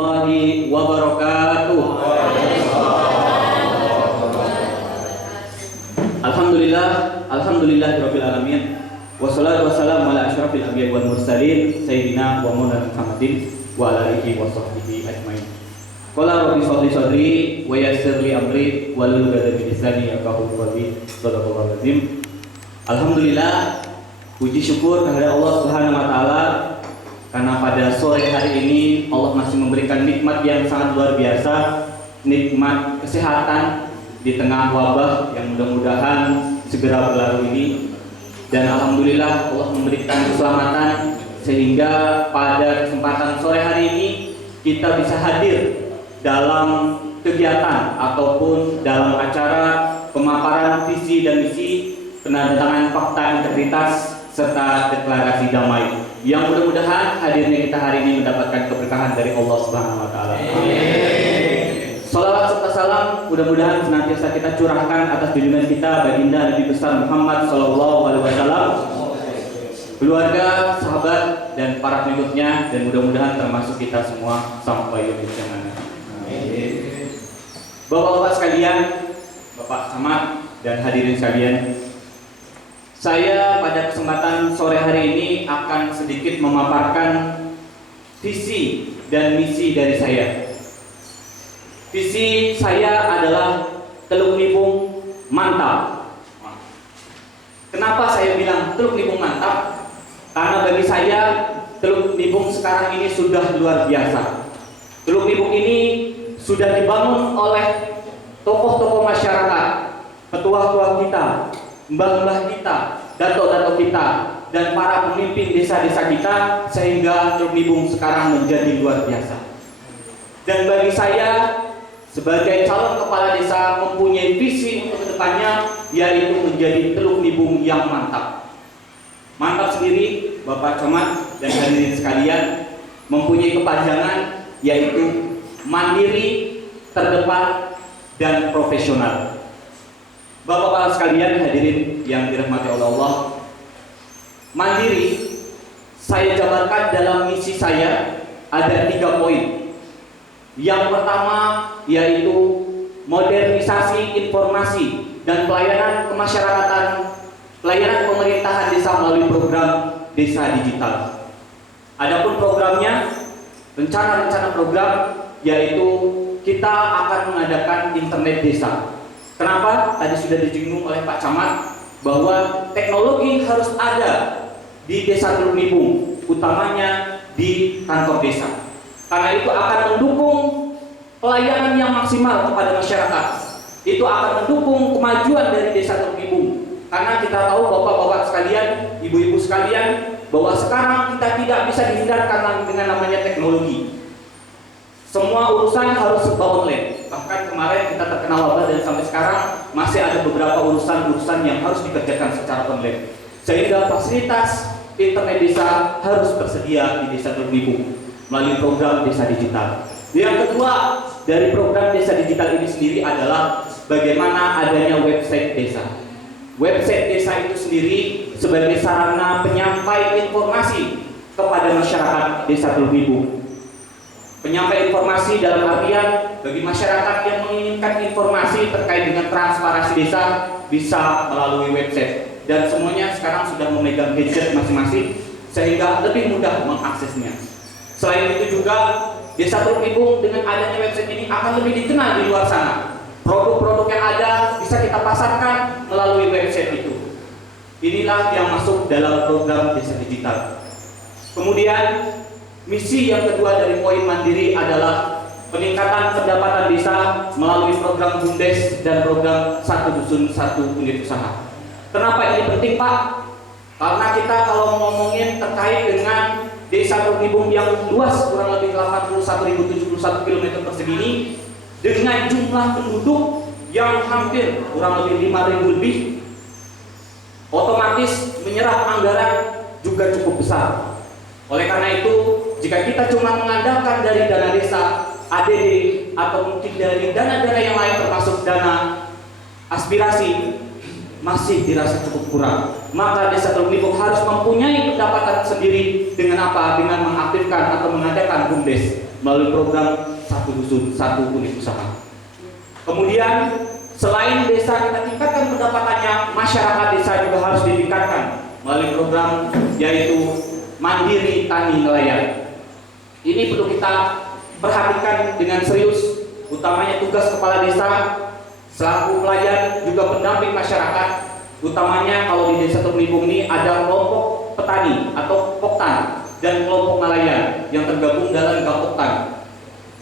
warahmatullahi wabarakatuh. Alhamdulillahirabbil alamin. Wassalatu wassalamu ala asyrafil anbiya'i wal mursalin sayyidina wa maulana Muhammadin wa ala alihi wa sahbihi ajmain. Qala rabbi sholli shodri wa yassir li amri wahlul 'uqdatam min lisani yafqahu qawli. Shadaqallahu azim. Alhamdulillah, puji syukur kepada Allah Subhanahu wa taala karena pada sore hari ini Allah masih memberikan nikmat yang sangat luar biasa, nikmat kesehatan di tengah wabah yang mudah-mudahan segera berlalu ini. Dan alhamdulillah Allah memberikan keselamatan sehingga pada kesempatan sore hari ini kita bisa hadir dalam kegiatan ataupun dalam acara pemaparan visi dan misi, penandatanganan fakta integritas serta deklarasi damai yang mudah-mudahan hadirnya kita hari ini mendapatkan keberkahan dari Allah Subhanahu wa taala. Salawat serta salam mudah-mudahan senantiasa kita curahkan atas junjungan kita baginda Nabi besar Muhammad sallallahu alaihi wasallam, keluarga, sahabat dan para pengikutnya, dan mudah-mudahan termasuk kita semua sampai yaumil qiyamah. Bapak-bapak sekalian, Bapak Camat dan hadirin sekalian, saya pada kesempatan sore hari ini akan sedikit memaparkan visi dan misi dari saya. Visi saya adalah Teluk Nibung mantap. Kenapa saya bilang Teluk Nibung mantap? Karena bagi saya Teluk Nibung sekarang ini sudah luar biasa. Teluk Nibung ini sudah dibangun oleh tokoh-tokoh masyarakat, petua-petua kita, mbah-mbah kita, dato-dato kita, dan para pemimpin desa-desa kita, sehingga Teluk Nibung sekarang menjadi luar biasa. Dan bagi saya sebagai calon kepala desa mempunyai visi untuk kedepannya, yaitu menjadi Teluk Nibung yang mantap. Mantap sendiri, Bapak Camat dan hadirin sekalian, mempunyai kepanjangan yaitu mandiri, terdepan, dan profesional. Bapak-bapak sekalian hadirin yang dirahmati oleh Allah, mandiri saya jabarkan dalam misi saya ada 3 poin. Yang pertama yaitu modernisasi informasi dan pelayanan kemasyarakatan, pelayanan pemerintahan desa melalui program desa digital. Adapun programnya, rencana-rencana program yaitu kita akan mengadakan internet desa. Kenapa? Tadi sudah disinggung oleh Pak Camat bahwa teknologi harus ada di desa Teluk Nibung, utamanya di kantor desa. Karena itu akan mendukung pelayanan yang maksimal kepada masyarakat. Itu akan mendukung kemajuan dari desa Teluk Nibung. Karena kita tahu bapak-bapak sekalian, ibu-ibu sekalian, bahwa sekarang kita tidak bisa dihindarkan dengan namanya teknologi. Semua urusan harus serba online. Bahkan kemarin kita terkena wabah dan sampai sekarang masih ada beberapa urusan-urusan yang harus dikerjakan secara online. Sehingga fasilitas internet desa harus tersedia di desa Teluk Nibung melalui program desa digital. Yang kedua dari program desa digital ini sendiri adalah bagaimana adanya website desa. Website desa itu sendiri sebagai sarana penyampai informasi kepada masyarakat desa Teluk Nibung. Penyampai informasi dalam artian bagi masyarakat yang menginginkan informasi terkait dengan transparansi desa bisa melalui website, dan semuanya sekarang sudah memegang gadget masing-masing sehingga lebih mudah mengaksesnya. Selain itu juga desa Teluk Nibung dengan adanya website ini akan lebih dikenal di luar sana. Produk-produk yang ada bisa kita pasarkan melalui website itu. Inilah yang masuk dalam program desa digital. Kemudian misi yang kedua dari poin mandiri adalah peningkatan pendapatan desa melalui program BUMDes dan program Satu Dusun Satu Unit Usaha. Kenapa ini penting, Pak? Karena kita kalau ngomongin terkait dengan desa Teluk Nibung yang luas kurang lebih 81.071 km persegi ini, dengan jumlah penduduk yang hampir kurang lebih 5.000 lebih, otomatis menyerap anggaran juga cukup besar. Oleh karena itu, jika kita cuma mengandalkan dari dana desa, ADD, atau mungkin dari dana-dana yang lain termasuk dana aspirasi, masih dirasa cukup kurang. Maka desa Teluk Nibung harus mempunyai pendapatan sendiri dengan apa? Dengan mengaktifkan atau mengadakan BUMDes. melalui program satu dusun satu unit usaha. Kemudian selain desa kita tingkatkan pendapatannya, masyarakat desa juga harus ditingkatkan melalui program yaitu Mandiri Tani Nelayan. Ini perlu kita perhatikan dengan serius, utamanya tugas kepala desa selaku pelayan juga pendamping masyarakat. Utamanya kalau di Desa Teluk Nipung ini ada kelompok petani atau Poktan dan kelompok nelayan yang tergabung dalam Gapoktan.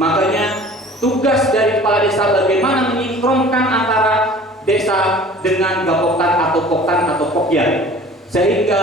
Makanya tugas dari kepala desa bagaimana menyinkronkan antara desa dengan Gapoktan atau Poktan atau Pokyan, sehingga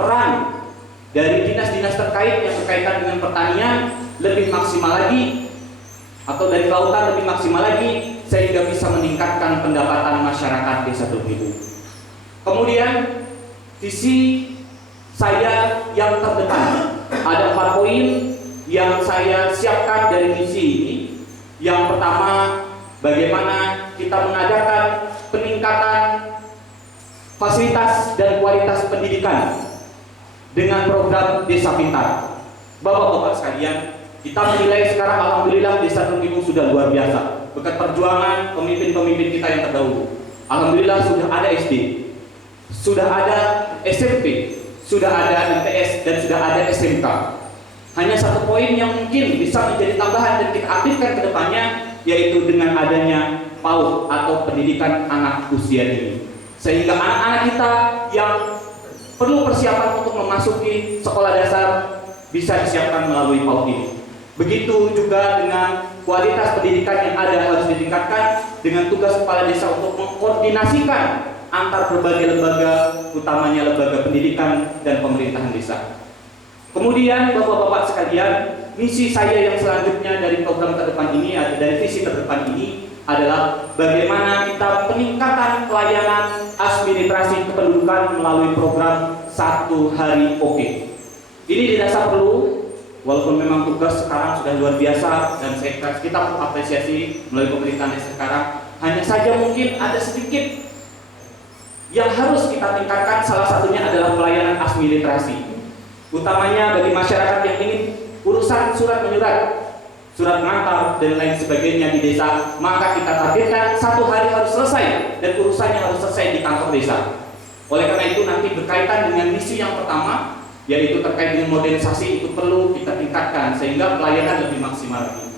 peran dari dinas-dinas terkait yang berkaitan dengan pertanian lebih maksimal lagi, atau dari kelautan lebih maksimal lagi, sehingga bisa meningkatkan pendapatan masyarakat Desa Teluk Nipung. Kemudian visi saya yang terdepan ada 4 poin yang saya siapkan dari misi ini. Yang pertama, bagaimana kita mengadakan peningkatan fasilitas dan kualitas pendidikan dengan program Desa Pintar. Bapak-bapak sekalian, kita menilai sekarang alhamdulillah Desa Teluk Nipung sudah luar biasa berkat perjuangan pemimpin-pemimpin kita yang terdahulu. Alhamdulillah sudah ada SD, sudah ada SMP, sudah ada MTS, dan sudah ada SMK. Hanya satu poin yang mungkin bisa menjadi tambahan dan kita aktifkan ke depannya, yaitu dengan adanya PAUD atau pendidikan anak usia dini, sehingga anak-anak kita yang perlu persiapan untuk memasuki sekolah dasar bisa disiapkan melalui PAUD ini. Begitu juga dengan kualitas pendidikan yang ada harus ditingkatkan dengan tugas kepala desa untuk mengkoordinasikan antar berbagai lembaga, utamanya lembaga pendidikan dan pemerintahan desa. Kemudian bapak-bapak sekalian, misi saya yang selanjutnya dari program terdepan ini, dari visi terdepan ini adalah bagaimana kita peningkatan pelayanan administrasi kependudukan melalui program 1 Hari Oke. Ini dirasa perlu, walaupun memang tugas sekarang sudah luar biasa dan kita apresiasi melalui pemerintahan desa sekarang. Hanya saja mungkin ada sedikit yang harus kita tingkatkan, salah satunya adalah pelayanan administrasi. Utamanya bagi masyarakat yang ingin urusan surat menyurat, surat pengantar dan lain sebagainya di desa, maka kita targetkan 1 hari harus selesai dan urusannya harus selesai di kantor desa. Oleh karena itu nanti berkaitan dengan misi yang pertama, yaitu terkait dengan modernisasi, itu perlu kita tingkatkan sehingga pelayanan lebih maksimal lagi.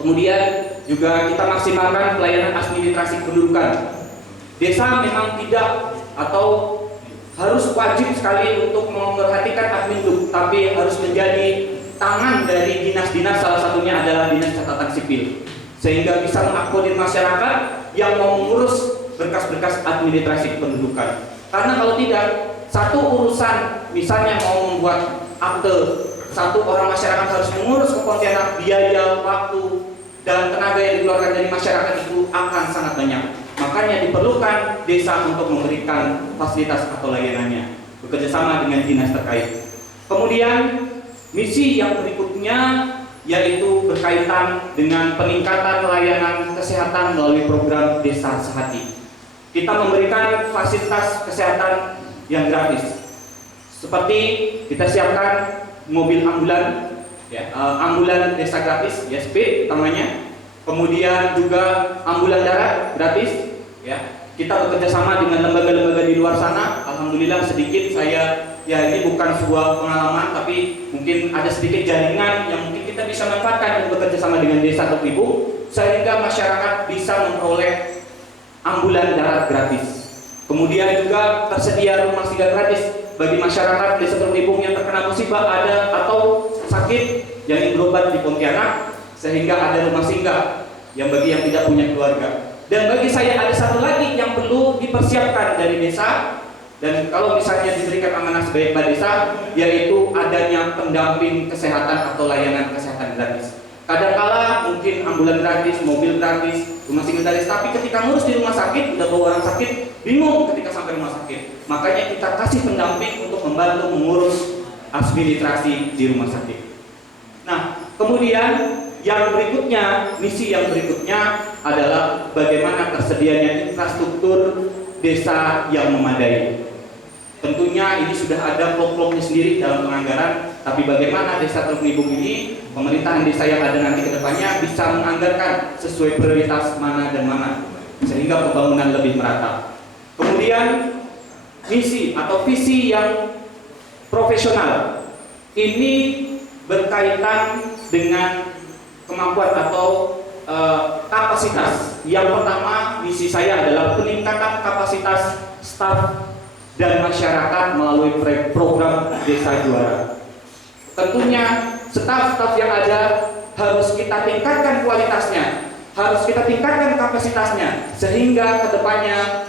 Kemudian juga kita maksimalkan pelayanan administrasi kependudukan. Desa memang tidak atau harus wajib sekali untuk memperhatikan admin, tapi harus menjadi tangan dari dinas-dinas, salah satunya adalah dinas catatan sipil, sehingga bisa mengakomodir masyarakat yang mau mengurus berkas-berkas administrasi kependudukan. Karena kalau tidak, satu urusan misalnya mau membuat akte, satu orang masyarakat harus mengurus ke Pontianak, biaya, waktu, dan tenaga yang dikeluarkan dari masyarakat itu akan sangat banyak. Makanya diperlukan desa untuk memberikan fasilitas atau layanannya, bekerjasama dengan dinas terkait. Kemudian misi yang berikutnya yaitu berkaitan dengan peningkatan layanan kesehatan melalui program Desa Sehati. Kita memberikan fasilitas kesehatan yang gratis, seperti kita siapkan mobil ambulan, ambulan desa gratis, SP utamanya. Kemudian juga ambulan darat gratis, ya. Kita bekerja sama dengan lembaga-lembaga di luar sana. Alhamdulillah sedikit saya, ini bukan sebuah pengalaman, tapi mungkin ada sedikit jaringan yang mungkin kita bisa manfaatkan dan bekerja sama dengan Desa Teluk Nipung, sehingga masyarakat bisa memperoleh ambulan darat gratis. Kemudian juga tersedia rumah singgah gratis bagi masyarakat Desa Teluk Nipung yang terkena musibah ada atau sakit yang berobat di Pontianak, sehingga ada rumah singgah yang bagi yang tidak punya keluarga. Dan bagi saya ada satu lagi yang perlu dipersiapkan dari desa, dan kalau misalnya diberikan amanah sebagai kepala desa, yaitu adanya pendamping kesehatan atau layanan kesehatan gratis. Kadangkala mungkin ambulan gratis, mobil gratis, rumah singgah gratis, tapi ketika ngurus di rumah sakit, udah bawa orang sakit, bingung ketika sampai rumah sakit. Makanya kita kasih pendamping untuk membantu mengurus administrasi di rumah sakit. Nah, kemudian yang berikutnya, misi yang berikutnya adalah bagaimana tersedianya infrastruktur desa yang memadai. Tentunya ini sudah ada blok-bloknya sendiri dalam penganggaran, tapi bagaimana desa Teluk Nibung ini, pemerintahan desa yang ada nanti ke depannya bisa menganggarkan sesuai prioritas mana dan mana, sehingga pembangunan lebih merata. Kemudian misi atau visi yang profesional ini berkaitan dengan kemampuan atau kapasitas. Yang pertama, misi saya adalah peningkatan kapasitas staf dan masyarakat melalui program Desa Juara. Tentunya staf-staf yang ada harus kita tingkatkan kualitasnya, harus kita tingkatkan kapasitasnya, sehingga kedepannya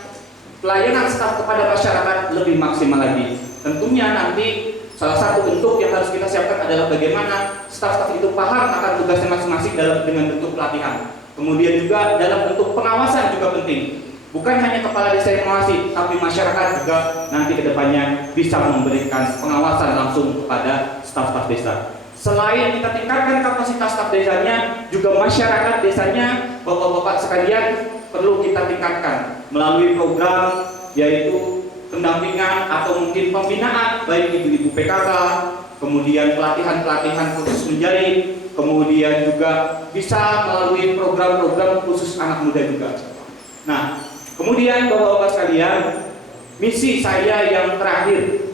pelayanan staf kepada masyarakat lebih maksimal lagi. Tentunya nanti salah satu bentuk yang harus kita siapkan adalah bagaimana staf-staf itu paham akan tugasnya masing-masing dengan bentuk pelatihan. Kemudian juga dalam bentuk pengawasan juga penting. Bukan hanya kepala desa yang mengawasi, tapi masyarakat juga nanti kedepannya bisa memberikan pengawasan langsung kepada staf-staf desa. Selain kita tingkatkan kapasitas staf desanya, juga masyarakat desanya, bapak-bapak sekalian, perlu kita tingkatkan melalui program yaitu pendampingan atau mungkin pembinaan baik ibu-ibu PKK, kemudian pelatihan-pelatihan khusus menjadi, kemudian juga bisa melalui program-program khusus anak muda juga. Nah, kemudian bapak-bapak sekalian, misi saya yang terakhir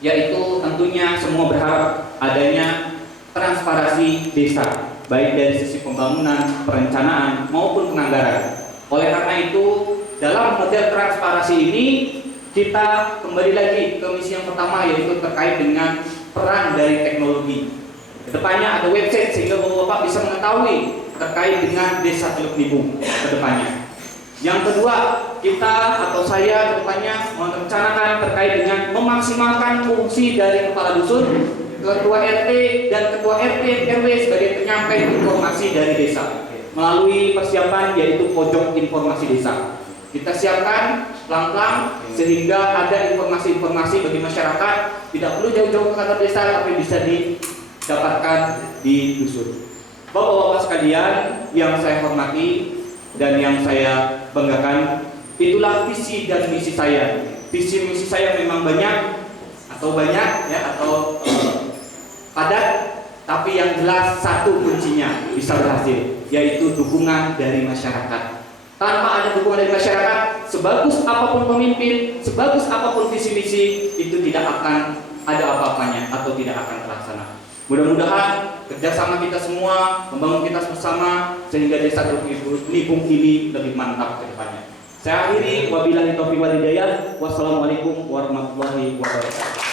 yaitu tentunya semua berharap adanya transparansi desa, baik dari sisi pembangunan, perencanaan maupun penganggaran. Oleh karena itu, dalam model transparansi ini kita kembali lagi ke misi yang pertama, yaitu terkait dengan peran dari teknologi. Kedepannya ada website sehingga bapak-bapak bisa mengetahui terkait dengan Desa Teluk Nibung kedepannya. Yang kedua, kita atau saya kedepannya merencanakan terkait dengan memaksimalkan fungsi dari kepala dusun, ketua RT dan ketua RT RW sebagai penyampai informasi dari desa melalui persiapan yaitu pojok informasi desa. Kita siapkan pelan-pelan sehingga ada informasi-informasi bagi masyarakat, tidak perlu jauh-jauh ke kantor desa tapi bisa didapatkan di dusun. Bapak-bapak sekalian yang saya hormati dan yang saya banggakan, itulah visi dan misi saya. Visi misi saya memang banyak padat, tapi yang jelas satu kuncinya bisa berhasil, yaitu dukungan dari masyarakat. Tanpa ada dukungan dari masyarakat, sebagus apapun pemimpin, sebagus apapun visi misi, itu tidak akan ada apa-apanya atau tidak akan terlaksana. Mudah-mudahan kerjasama kita semua, membangun kita bersama sehingga Desa Teluk Nibung ini lebih mantap ke depannya. Saya akhiri, wabillahi taufiq wal hidayah. Wassalamualaikum warahmatullahi wabarakatuh.